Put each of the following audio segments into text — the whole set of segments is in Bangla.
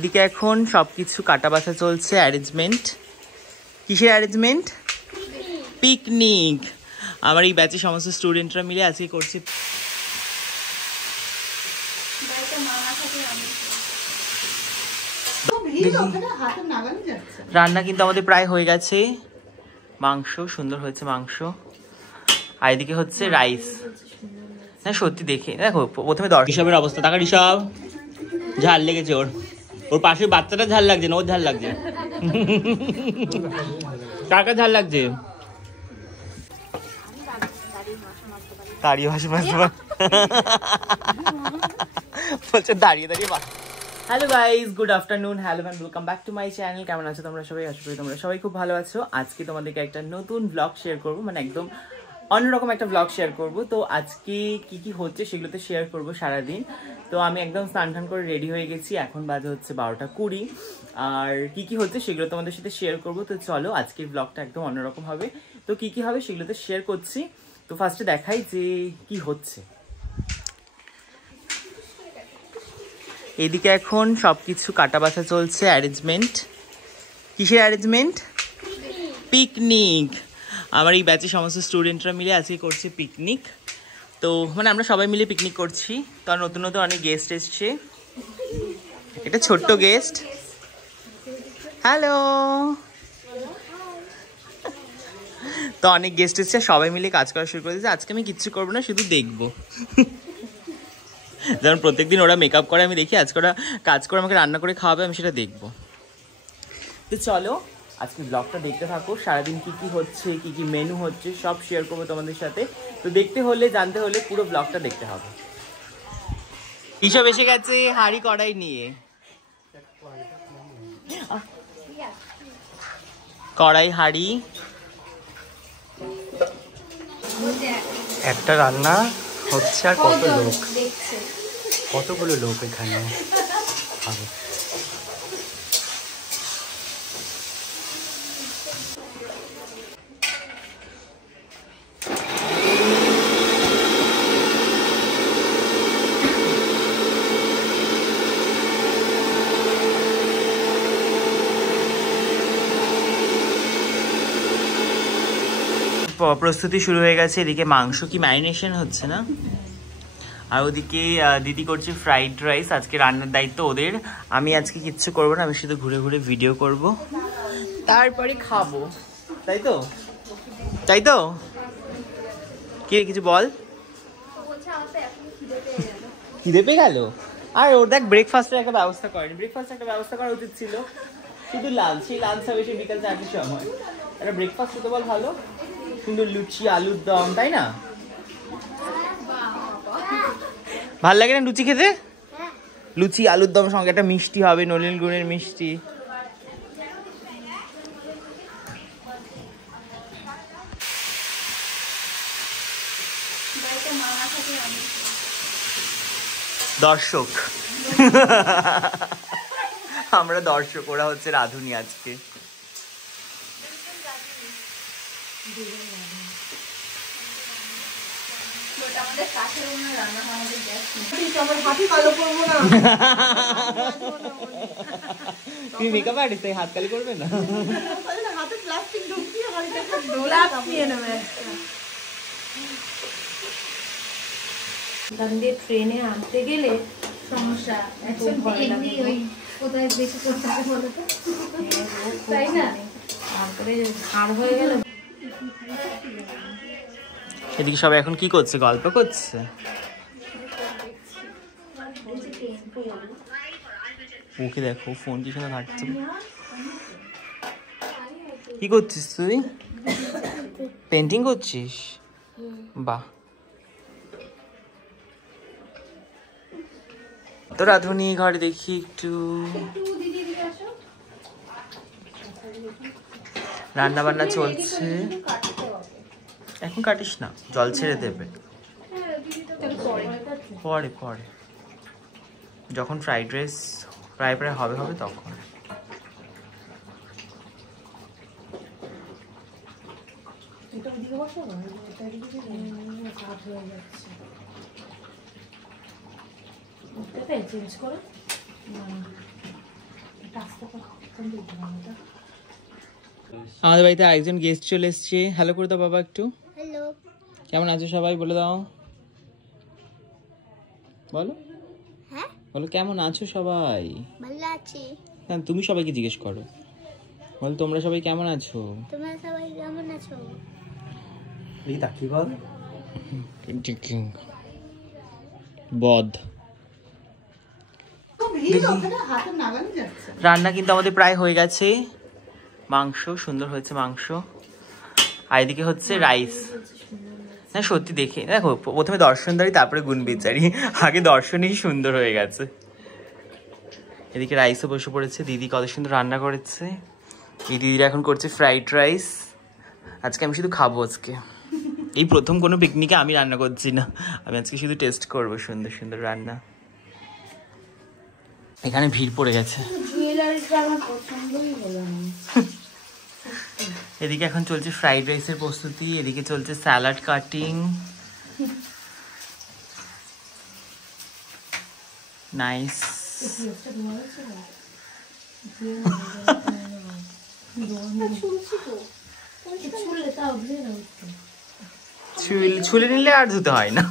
এদিকে এখন সবকিছু কাটা বাছা চলছে, অ্যারেঞ্জমেন্ট। কিসের অ্যারেঞ্জমেন্ট? পিকনিক। আমার এই ব্যাচে সমস্ত স্টুডেন্টরা মিলে আজকে করছে। রান্না কিন্তু আমাদের প্রায় হয়ে গেছে। মাংস সুন্দর হয়েছে, মাংস। আর এদিকে হচ্ছে রাইস। হ্যাঁ সত্যি দেখে দেখো, প্রথমে ঋষভের অবস্থা টাকা। ঋষভ ঝাল লেগেছে, ওর ওর পাশে বাচ্চাটা ঝাল লাগছে না, ওর ঝাল লাগছে। কার কার ঝাল লাগছে? দাঁড়িয়ে ভাসে বলছে দাঁড়িয়ে দাঁড়িয়ে। Hello guys, good afternoon, hello and welcome back to my channel. কেমন আছো তোমরা সবাই? আশা করি তোমরা সবাই খুব ভালো আছো। আজকে তোমাদেরকে একটা নতুন ব্লগ শেয়ার করবো, মানে একদম অন্যরকম একটা ব্লগ শেয়ার করব। তো আজকে কি কি হচ্ছে সেগুলোতে শেয়ার করব সারাদিন। তো আমি একদম স্নান টান করে রেডি হয়ে গেছি, এখন বাজে হচ্ছে 12:20। আর কি কি হচ্ছে সেগুলো তোমাদের সাথে শেয়ার করব। তো চলো আজকের ব্লগটা একদম অন্যরকম হবে। তো কি কি হবে সেগুলোতে শেয়ার করছি। তো ফার্স্টে দেখাই যে কি হচ্ছে। এদিকে এখন সবকিছু কাটা বাছা চলছে, অ্যারেঞ্জমেন্ট। কিসের অ্যারেঞ্জমেন্ট? পিকনিক। আমার এই ব্যাচে সমস্ত স্টুডেন্টরা মিলে আজকে করছে পিকনিক। তো মানে আমরা সবাই মিলে পিকনিক করছি। তো নতুন নতুন অনেক গেস্ট এসছে। এটা ছোট্ট গেস্ট। হ্যালো। তো অনেক গেস্ট এসছে, সবাই মিলে কাজ করা শুরু করে দিয়েছে। আজকে আমি কিচ্ছু করবো না, শুধু দেখবো। যেমন প্রত্যেকদিন ওরা মেকআপ করে আমি দেখি, আজকে ওরা কাজ করে আমাকে রান্না করে খাওয়াবে, আমি সেটা দেখবো। তো চলো আজকে ব্লগটা দেখতে থাকো। সারাদিন কি কি হচ্ছে, কি কি মেনু হচ্ছে সব শেয়ার করবো তোমাদের সাথে। তো দেখতে হলে, জানতে হলে পুরো ব্লগটা দেখতে হবে। এইসব এসে গেছে হাঁড়ি কড়াই নিয়ে। কড়াই হাঁড়ি। একটা রান্না হচ্ছে আর কত লোক, কতগুলো লোক এখানে খাবে। প্রস্তুতি শুরু হয়ে গেছে। এদিকে মাংস কি ম্যারিনেশন হচ্ছে না, আর ওদিকে দিদি করছে ফ্রাইড রাইস। আজকে রান্নার দায়িত্ব ওদের, আমি আজকে কিচ্ছু করবো না, আমি শুধু ঘুরে ঘুরে ভিডিও করব, তারপরে খাবো। তাই তো, তাই তো। কি কিছু বল। খিদে পেয়ে গেল। আর ওর দেখ ব্রেকফাস্টের একটা ব্যবস্থা করেনি। ব্রেকফাস্টের একটা ব্যবস্থা করা উচিত ছিল। শুধু লাঞ্চ, সেই লাঞ্চ হবে সেই বিকাল 4টার সময়। একটা ব্রেকফাস্ট হতে বল ভালো, কিন্তু লুচি আলুর দম, তাই না? ভাল লাগে না লুচি খেতে? লুচি আলুর দম সঙ্গে একটা মিষ্টি হবে, নলিন গুড়ের মিষ্টি। দর্শক আমরা দর্শক, ওরা হচ্ছে রাঁধুনি আজকে। তুমি মেকআপ আর্টিস্ট, তাই হাত কালি করবে না? ট্রেনে আনতে গেলে সমস্যা, কোথায় বেশি করতে হবে বলো তো, তাই না? তারপরে ঝাড় হয়ে গেল। এদিকে সবাই এখন কি করছে? গল্প করছে। ওকে দেখো ফোন কি সময় ঘাটছে। কি করছিস তুই? পেন্টিং করছিস? বাহ। তো রাধুনি ঘরে দেখি একটু। রান্না বান্না চলছে। এখন কাটিস না, জল ছেড়ে দেবে পরে পরে, যখন ফ্রাইড রাইস প্রায় প্রায় হবে হবে তখন। আমাদের বাড়িতে আরেকজন গেস্ট চলে এসছে। হ্যালো করে দাও বাবা একটু। হ্যালো, কেমন আছো সবাই বলে দাও, বলো হ্যাঁ বলো কেমন আছো সবাই। ভালো আছি। না তুমি সবাইকে জিজ্ঞেস করো, বলো তোমরা সবাই কেমন আছো। তোমরা সবাই কেমন আছো? এই তাকি বল। বদ রান্না কিন্তু আমাদের প্রায় হয়ে গেছে। মাংস সুন্দর হয়েছে মাংস, আর এদিকে হচ্ছে রাইস। না সত্যি দেখে দেখো, প্রথমে দর্শনদারি তারপরে গুণ বিচারি, আগে দর্শনই সুন্দর হয়ে গেছে। এদিকে রাইসও বসে পড়েছে, দিদি কত সুন্দর রান্না করেছে। এই দিদিরা এখন করছে ফ্রাইড রাইস। আজকে আমি শুধু খাবো, আজকে এই প্রথম কোনো পিকনিকে আমি রান্না করছি না, আমি আজকে শুধু টেস্ট করবো সুন্দর সুন্দর রান্না। এখানে ভিড় পড়ে গেছে। এদিকে এখন চলছে ফ্রাইড রাইসের প্রস্তুতি, এদিকে চলছে স্যালাড কাটিং। নাইস। ছুলে নিলে আর ধুতে হয় না।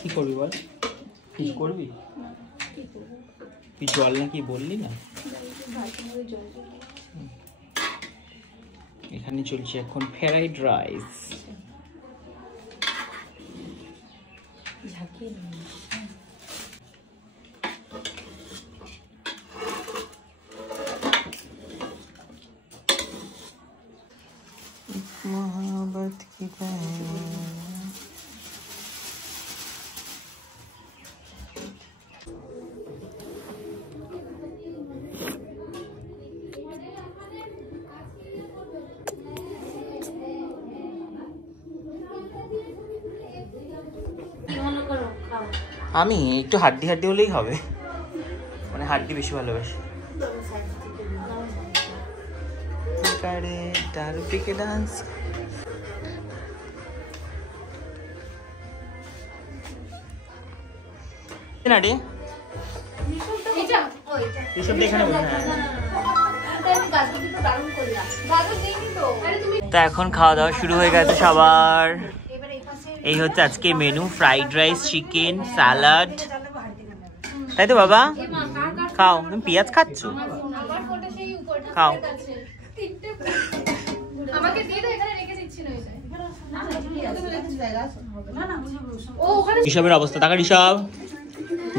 কি করবি বল, কি করবি? তুই জল না কি বললি না? এখানে চলছে এখন ফ্রাইড রাইস। मोहब्बत की আমি একটু হাড্ডি হাড্ডি হলেই হবে, মানে হাড্ডি বেশি ভালোবাসি। দারু পিকে ডান্স। না রে এইসব এখানে তা এখন খাওয়া দাওয়া শুরু হয়ে গেছে সবার। এই হচ্ছে আজকে menu, fried rice, chicken, salad. তাই তো বাবা? খাও। তুমি পেঁয়াজ খাচ্ছ? খাও। ঋষভের অবস্থা টাকা, ঋষভ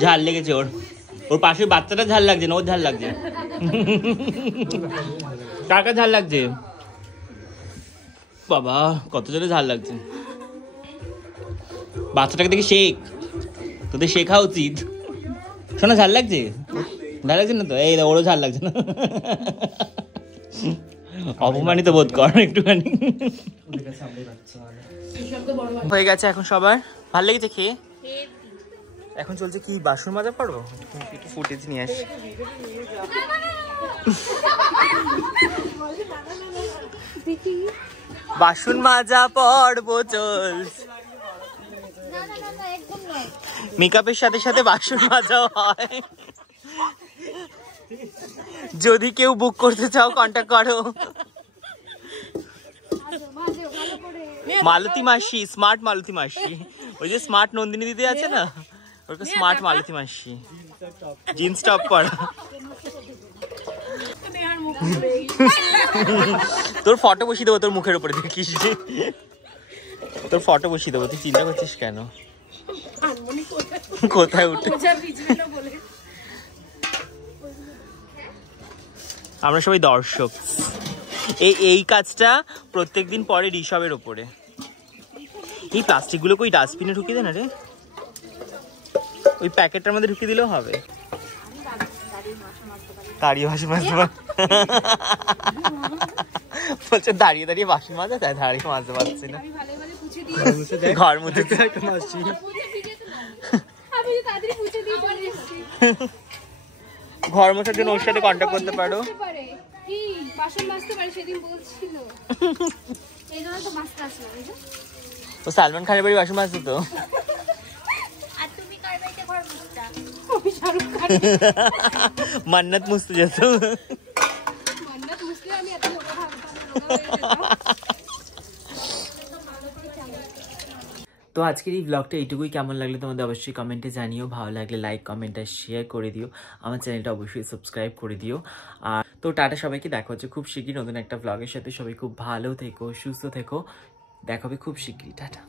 ঝাল লেগেছে ওর, ওর পাশে বাচ্চাটা ঝাল লাগছে না, ওর ঝাল লাগছে। কার ঝাল লাগছে? বাবা কত জোরে ঝাল লাগছে। বাচ্চাটাকে দেখে শেখ, তোদের শেখা উচিত। শোনা ঝাল লাগছে? ঝাল লাগছে না তো? এই ওরও ঝাল লাগছে না। অপমানিত বোধ কর একটুখানি। হয়ে গেছে এখন সবার, ভালো লেগেছে খেয়ে। এখন চলছে কি বাসন মাজা পড়বো, একটু ফুটেজ নিয়ে আসি। বাসন মাজা পড়বো চলছে, মেকআপের সাথে সাথে বাসন মাজাও হয়। যদি কেউ বুক করতে চাও কন্ট্যাক্ট করো। মালতী মাসি, স্মার্ট মালতী মাসি, ওই যে স্মার্ট নন্দিনী দিদি আছে না, ওরকম স্মার্ট মালতী মাসি। জিন্স টপ পরা। তোর ফটো বসিয়ে দেবো তোর মুখের উপরে, দেখিস তোর ফটো বসিয়ে দেবো, তুই চিন্তা করছিস কেন? কোথায় উঠে? আমরা সবাই দর্শক। এই কাজটা প্রত্যেকদিন পরে ঋষভের ওপরে। এই প্লাস্টিক গুলো ওই ডাস্টবিনে ঢুকিয়ে দে না রে, ওই প্যাকেটটার মধ্যে ঢুকিয়ে দিলেও হবে। দাঁড়িয়ে বাসন মাজতে বলছে, দাঁড়িয়ে দাঁড়িয়ে বাসন মাজা যায়, দাঁড়িয়ে মাজতে পারছি না। ঘর মুছে ঘর মোছার জন্য ওর সাথে কন্ট্যাক্ট করতে পারো। ও সালমান খানের বাড়ি বাসন মাজতো তো। আর তুমি কার বাড়িতে ঘর মুছতা? আমি শাহরুখ খান মান্নাত মুছতে যেত। মান্নাত মুসলিম আমি এত লোক ভাবতাম তো আজকের এই ব্লগটা এইটুকুই। কেমন লাগলো তোমাদের অবশ্যই কমেন্টে জানিও, ভালো লাগলে লাইক কমেন্ট আর শেয়ার করে দিও, আমার চ্যানেলটা অবশ্যই সাবস্ক্রাইব করে দিও। আর তো টাটা সবাইকে, দেখা হচ্ছে খুব শিগগিরই নতুন একটা ব্লগের সাথে। সবাই খুব ভালো থেকো, সুস্থ থেকো, দেখা হবে খুব শিগগিরই। টাটা।